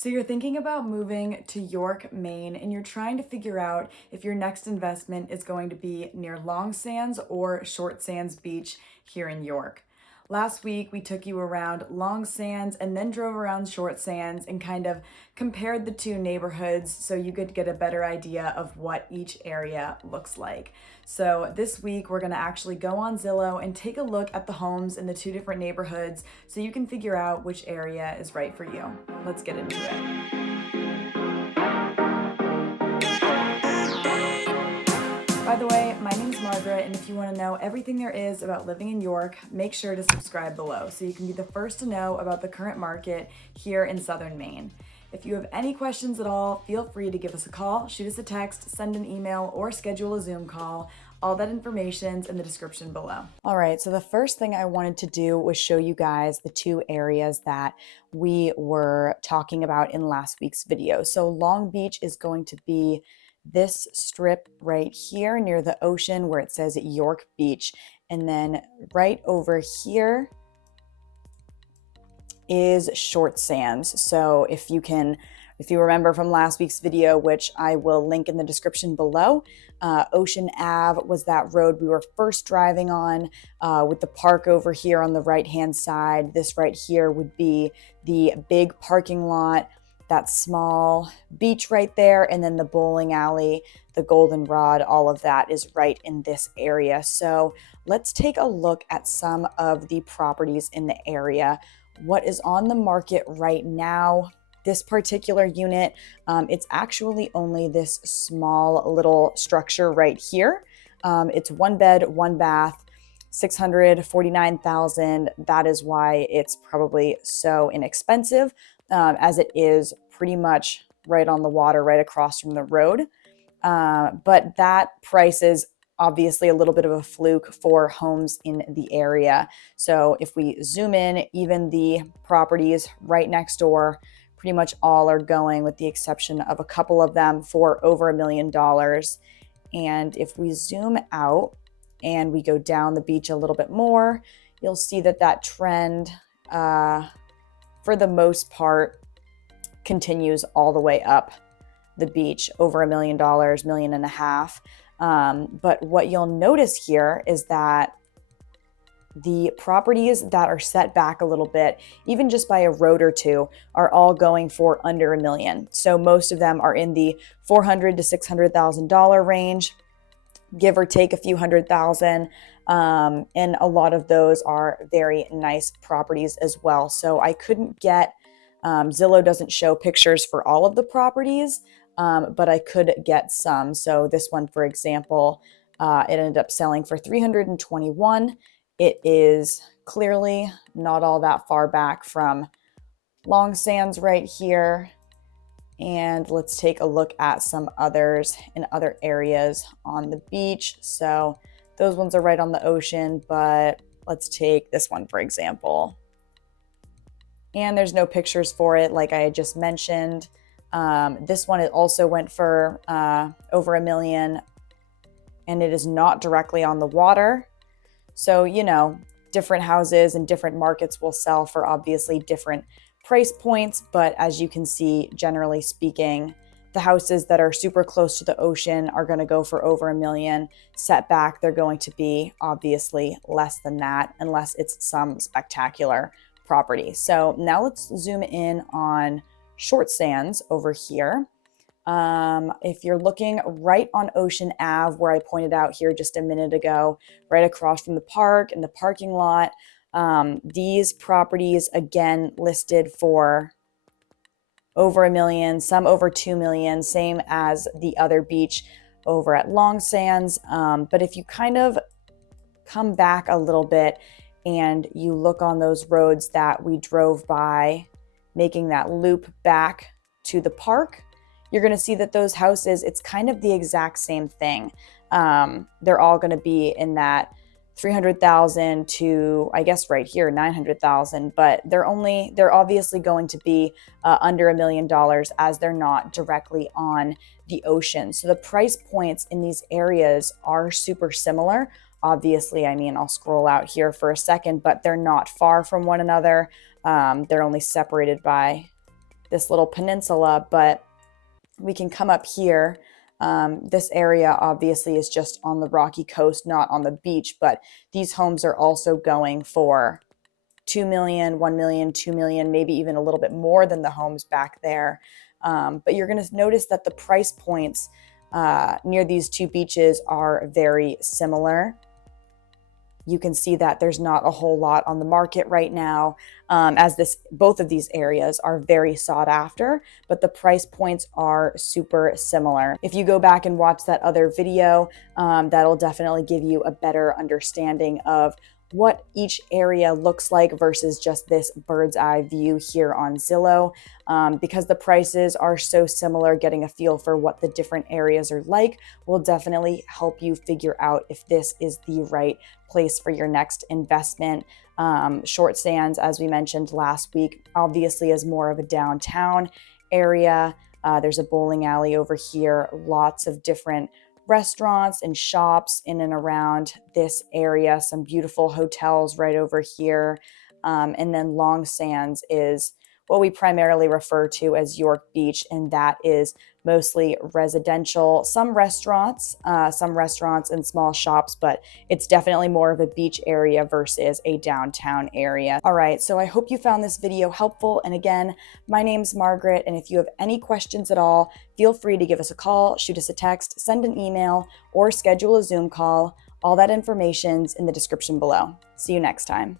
So you're thinking about moving to York, Maine, and you're trying to figure out if your next investment is going to be near Long Sands or Short Sands Beach here in York. Last week, we took you around Long Sands and then drove around Short Sands and kind of compared the two neighborhoods so you could get a better idea of what each area looks like. So this week, we're gonna actually go on Zillow and take a look at the homes in the two different neighborhoods so you can figure out which area is right for you. Let's get into it. By the way, my name is Margaret, and if you want to know everything there is about living in York, make sure to subscribe below so you can be the first to know about the current market here in southern Maine. If you have any questions at all, feel free to give us a call, shoot us a text, send an email, or schedule a Zoom call. All that information's in the description below. All right, so the first thing I wanted to do was show you guys the two areas that we were talking about in last week's video. So Long Beach is going to be this strip right here near the ocean where it says York Beach. And then right over here is Short Sands. So if you remember from last week's video, which I will link in the description below, Ocean Ave was that road we were first driving on with the park over here on the right-hand side. This right here would be the big parking lot, that small beach right there, and then the bowling alley, the goldenrod, all of that is right in this area. So let's take a look at some of the properties in the area. What is on the market right now? This particular unit, it's actually only this small little structure right here. It's one bed, one bath, $649,000. That is why it's probably so inexpensive, as it is pretty much right on the water, right across from the road. But that price is obviously a little bit of a fluke for homes in the area. So if we zoom in, even the properties right next door, pretty much all are going, with the exception of a couple of them, for over $1 million. And if we zoom out and we go down the beach a little bit more, you'll see that trend, for the most part, continues all the way up the beach, over $1 million, $1.5 million. But what you'll notice here is that the properties that are set back a little bit, even just by a road or two, are all going for under $1 million. So most of them are in the $400,000 to $600,000 range, give or take a few $100,000. And a lot of those are very nice properties as well. So I couldn't get, Zillow doesn't show pictures for all of the properties, but I could get some. So this one, for example, it ended up selling for $321,000. It is clearly not all that far back from Long Sands right here. And let's take a look at some others in other areas on the beach. So those ones are right on the ocean, but let's take this one, for example. And there's no pictures for it, like I had just mentioned. This one, it also went for over $1 million, and it is not directly on the water. So, different houses and different markets will sell for obviously different price points. But as you can see, generally speaking, the houses that are super close to the ocean are going to go for over $1 million. Setback, they're going to be obviously less than that, unless it's some spectacular property. So now let's zoom in on Short Sands over here. If you're looking right on Ocean Ave, where I pointed out here just a minute ago, right across from the park and the parking lot, these properties, again, listed for over $1 million, some over $2 million, same as the other beach over at Long Sands. But if you kind of come back a little bit and you look on those roads that we drove by, making that loop back to the park, you're going to see that those houses, it's kind of the exact same thing. They're all going to be in that $300,000 to, I guess right here, $900,000, but they're obviously going to be under $1 million, as they're not directly on the ocean. So the price points in these areas are super similar. Obviously, I'll scroll out here for a second, but they're not far from one another. They're only separated by this little peninsula, but we can come up here. This area obviously is just on the rocky coast, not on the beach, but these homes are also going for 2 million, 1 million, 2 million, maybe even a little bit more than the homes back there. But you're going to notice that the price points near these two beaches are very similar. You can see that there's not a whole lot on the market right now, as both of these areas are very sought after, but the price points are super similar. If you go back and watch that other video, that'll definitely give you a better understanding of what each area looks like versus just this bird's eye view here on Zillow. Because the prices are so similar, getting a feel for what the different areas are like will definitely help you figure out if this is the right place for your next investment. Short Sands, as we mentioned last week, obviously is more of a downtown area. There's a bowling alley over here, lots of different restaurants and shops in and around this area, some beautiful hotels right over here. And then Long Sands is what we primarily refer to as York Beach, and that is mostly residential, some restaurants and small shops, but it's definitely more of a beach area versus a downtown area. All right, so I hope you found this video helpful. And again, my name's Margaret, and if you have any questions at all, feel free to give us a call, shoot us a text, send an email, or schedule a Zoom call. All that information's in the description below. See you next time.